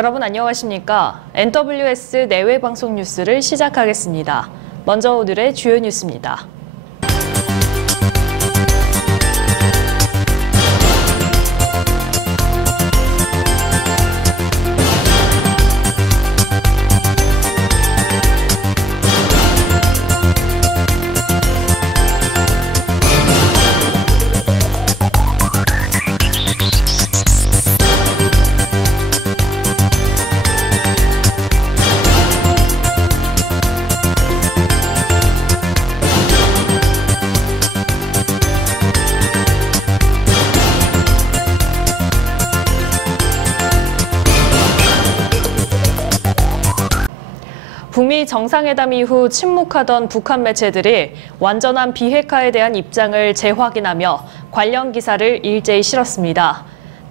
여러분 안녕하십니까? NWS 내외 방송 뉴스를 시작하겠습니다. 먼저 오늘의 주요 뉴스입니다. 북미 정상회담 이후 침묵하던 북한 매체들이 완전한 비핵화에 대한 입장을 재확인하며 관련 기사를 일제히 실었습니다.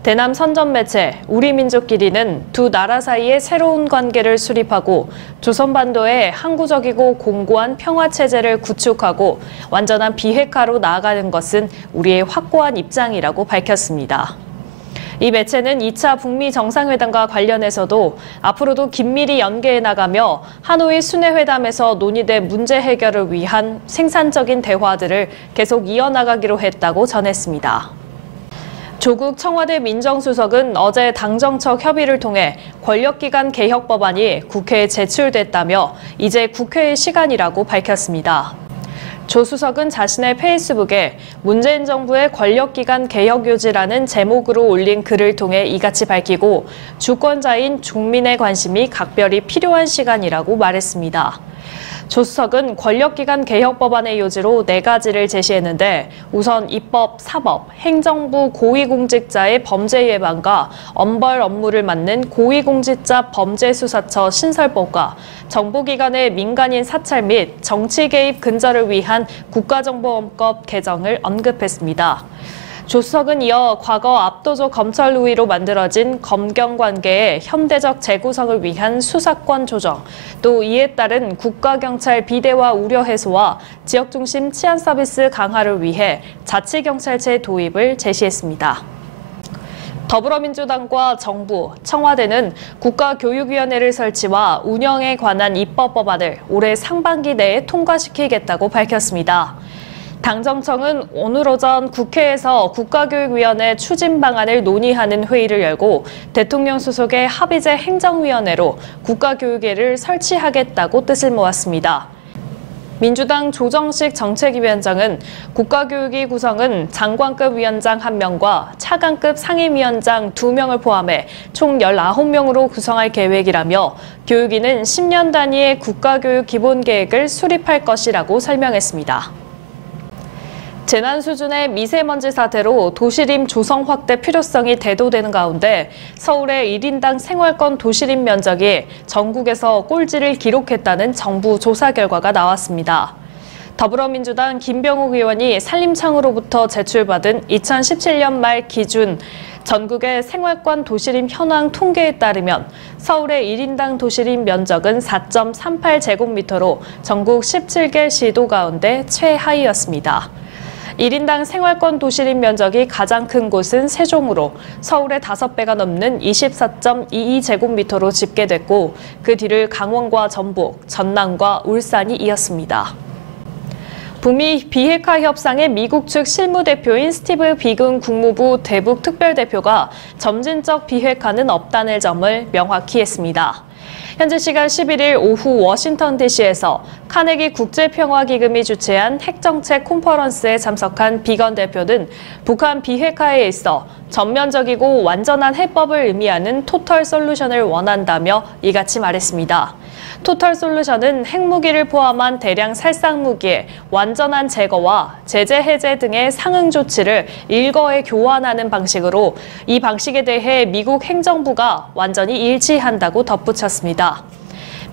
대남 선전 매체 우리민족끼리는 두 나라 사이의 새로운 관계를 수립하고 조선반도에 항구적이고 공고한 평화체제를 구축하고 완전한 비핵화로 나아가는 것은 우리의 확고한 입장이라고 밝혔습니다. 이 매체는 2차 북미 정상회담과 관련해서도 앞으로도 긴밀히 연계해 나가며 하노이 순회회담에서 논의된 문제 해결을 위한 생산적인 대화들을 계속 이어나가기로 했다고 전했습니다. 조국 청와대 민정수석은 어제 당정청 협의를 통해 권력기관 개혁 법안이 국회에 제출됐다며 이제 국회의 시간이라고 밝혔습니다. 조 수석은 자신의 페이스북에 문재인 정부의 권력기관 개혁요지라는 제목으로 올린 글을 통해 이같이 밝히고 주권자인 국민의 관심이 각별히 필요한 시간이라고 말했습니다. 조 수석은 권력기관 개혁 법안의 요지로 4가지를 제시했는데 우선 입법, 사법, 행정부 고위공직자의 범죄 예방과 엄벌 업무를 맡는 고위공직자 범죄수사처 신설법과 정보기관의 민간인 사찰 및 정치 개입 근절을 위한 국가정보원법 개정을 언급했습니다. 조 수석은 이어 과거 압도적 검찰 우위로 만들어진 검경관계의 현대적 재구성을 위한 수사권 조정, 또 이에 따른 국가경찰 비대화 우려 해소와 지역중심 치안 서비스 강화를 위해 자치경찰제 도입을 제시했습니다. 더불어민주당과 정부, 청와대는 국가교육위원회를 설치와 운영에 관한 입법 법안을 올해 상반기 내에 통과시키겠다고 밝혔습니다. 당정청은 오늘 오전 국회에서 국가교육위원회 추진 방안을 논의하는 회의를 열고 대통령 소속의 합의제 행정위원회로 국가교육위를 설치하겠다고 뜻을 모았습니다. 민주당 조정식 정책위원장은 국가교육위 구성은 장관급 위원장 1명과 차관급 상임위원장 2명을 포함해 총 19명으로 구성할 계획이라며 교육위는 10년 단위의 국가교육 기본계획을 수립할 것이라고 설명했습니다. 재난 수준의 미세먼지 사태로 도시림 조성 확대 필요성이 대두되는 가운데 서울의 1인당 생활권 도시림 면적이 전국에서 꼴찌를 기록했다는 정부 조사 결과가 나왔습니다. 더불어민주당 김병욱 의원이 산림청으로부터 제출받은 2017년 말 기준 전국의 생활권 도시림 현황 통계에 따르면 서울의 1인당 도시림 면적은 4.38제곱미터로 전국 17개 시도 가운데 최하위였습니다. 1인당 생활권 도시림 면적이 가장 큰 곳은 세종으로 서울의 5배가 넘는 24.22제곱미터로 집계됐고 그 뒤를 강원과 전북, 전남과 울산이 이었습니다. 북미 비핵화 협상의 미국 측 실무대표인 스티브 비건 국무부 대북 특별대표가 점진적 비핵화는 없다는 점을 명확히 했습니다. 현지 시간 11일 오후 워싱턴 DC에서 카네기 국제평화기금이 주최한 핵정책 컨퍼런스에 참석한 비건 대표는 북한 비핵화에 있어 전면적이고 완전한 해법을 의미하는 토털 솔루션을 원한다며 이같이 말했습니다. 토털 솔루션은 핵무기를 포함한 대량 살상무기의 완전한 제거와 제재 해제 등의 상응 조치를 일거에 교환하는 방식으로 이 방식에 대해 미국 행정부가 완전히 일치한다고 덧붙였습니다.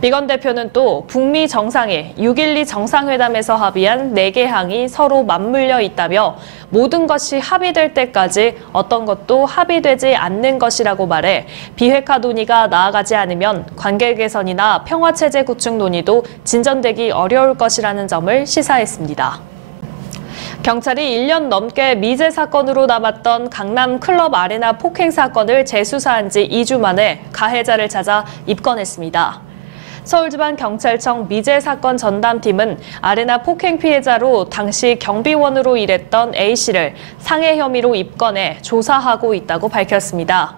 비건 대표는 또 북미 정상이 6.12 정상회담에서 합의한 4개 항이 서로 맞물려 있다며 모든 것이 합의될 때까지 어떤 것도 합의되지 않는 것이라고 말해 비핵화 논의가 나아가지 않으면 관계 개선이나 평화체제 구축 논의도 진전되기 어려울 것이라는 점을 시사했습니다. 경찰이 1년 넘게 미제 사건으로 남았던 강남 클럽 아레나 폭행 사건을 재수사한 지 2주 만에 가해자를 찾아 입건했습니다. 서울지방경찰청 미제 사건 전담팀은 아레나 폭행 피해자로 당시 경비원으로 일했던 A씨를 상해 혐의로 입건해 조사하고 있다고 밝혔습니다.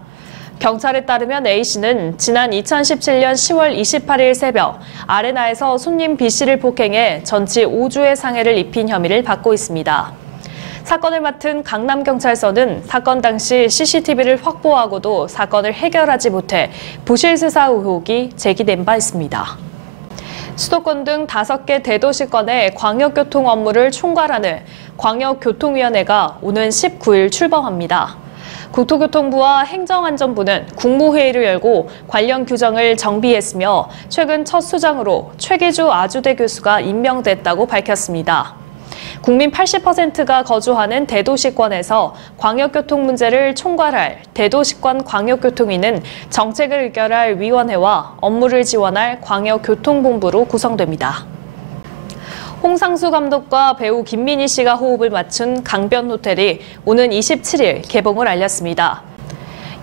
경찰에 따르면 A씨는 지난 2017년 10월 28일 새벽 아레나에서 손님 B씨를 폭행해 전치 5주의 상해를 입힌 혐의를 받고 있습니다. 사건을 맡은 강남경찰서는 사건 당시 CCTV를 확보하고도 사건을 해결하지 못해 부실수사 의혹이 제기된 바 있습니다. 수도권 등 5개 대도시권의 광역교통 업무를 총괄하는 광역교통위원회가 오는 19일 출범합니다. 국토교통부와 행정안전부는 국무회의를 열고 관련 규정을 정비했으며 최근 첫 수장으로 최기주 아주대 교수가 임명됐다고 밝혔습니다. 국민 80%가 거주하는 대도시권에서 광역교통 문제를 총괄할 대도시권 광역교통위는 정책을 의결할 위원회와 업무를 지원할 광역교통본부로 구성됩니다. 홍상수 감독과 배우 김민희 씨가 호흡을 맞춘 강변호텔이 오는 27일 개봉을 알렸습니다.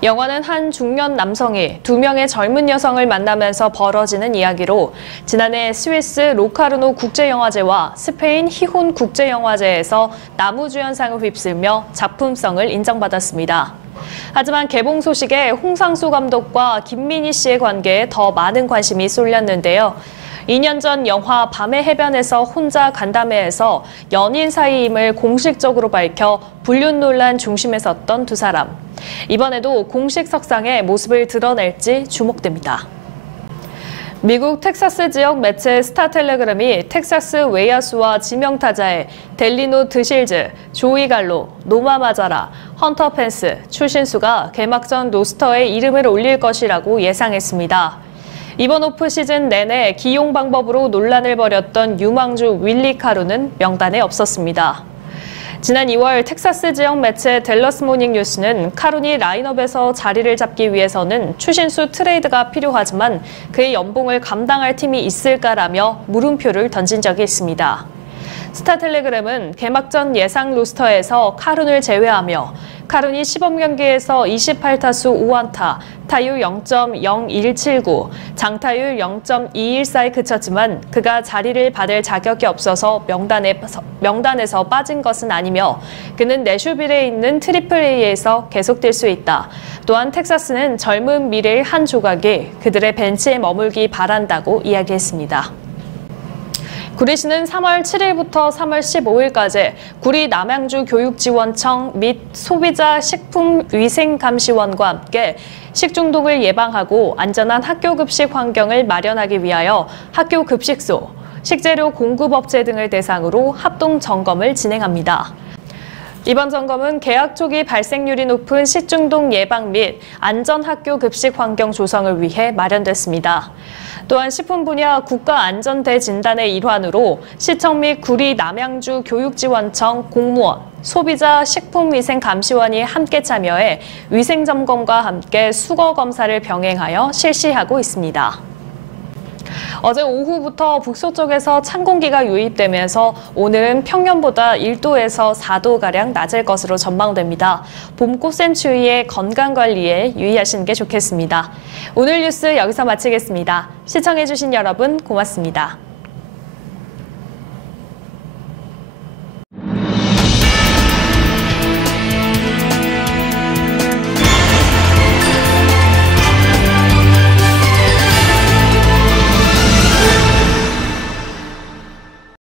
영화는 한 중년 남성이 2명의 젊은 여성을 만나면서 벌어지는 이야기로 지난해 스위스 로카르노 국제영화제와 스페인 히혼 국제영화제에서 남우주연상을 휩쓸며 작품성을 인정받았습니다. 하지만 개봉 소식에 홍상수 감독과 김민희 씨의 관계에 더 많은 관심이 쏠렸는데요. 2년 전 영화 밤의 해변에서 혼자 간담회에서 연인 사이임을 공식적으로 밝혀 불륜 논란 중심에 섰던 두 사람. 이번에도 공식 석상에 모습을 드러낼지 주목됩니다. 미국 텍사스 지역 매체 스타텔레그램이 텍사스 외야수와 지명타자의 델리노 드실즈, 조이 갈로, 노마 마자라, 헌터 펜스, 추신수가 개막전 로스터에 이름을 올릴 것이라고 예상했습니다. 이번 오프 시즌 내내 기용 방법으로 논란을 벌였던 유망주 윌리 카루는 명단에 없었습니다. 지난 2월 텍사스 지역 매체 댈러스 모닝 뉴스는 카룬이 라인업에서 자리를 잡기 위해서는 추신수 트레이드가 필요하지만 그의 연봉을 감당할 팀이 있을까라며 물음표를 던진 적이 있습니다. 스타텔레그램은 개막전 예상 로스터에서 카룬을 제외하며 카룬이 시범 경기에서 28타수 5안타, 타율 0.0179, 장타율 0.214에 그쳤지만 그가 자리를 받을 자격이 없어서 명단에서 빠진 것은 아니며 그는 내슈빌에 있는 트리플 A에서 계속될 수 있다. 또한 텍사스는 젊은 미래의 한 조각이 그들의 벤치에 머물기 바란다고 이야기했습니다. 구리시는 3월 7일부터 3월 15일까지 구리 남양주 교육지원청 및 소비자 식품위생감시원과 함께 식중독을 예방하고 안전한 학교 급식 환경을 마련하기 위하여 학교 급식소, 식재료 공급업체 등을 대상으로 합동 점검을 진행합니다. 이번 점검은 개학 초기 발생률이 높은 식중독 예방 및 안전 학교 급식 환경 조성을 위해 마련됐습니다. 또한 식품 분야 국가안전대진단의 일환으로 시청 및 구리 남양주 교육지원청 공무원, 소비자 식품위생감시원이 함께 참여해 위생점검과 함께 수거검사를 병행하여 실시하고 있습니다. 어제 오후부터 북서쪽에서 찬 공기가 유입되면서 오늘은 평년보다 1도에서 4도가량 낮을 것으로 전망됩니다. 봄 꽃샘추위에 건강관리에 유의하시는 게 좋겠습니다. 오늘 뉴스 여기서 마치겠습니다. 시청해주신 여러분 고맙습니다.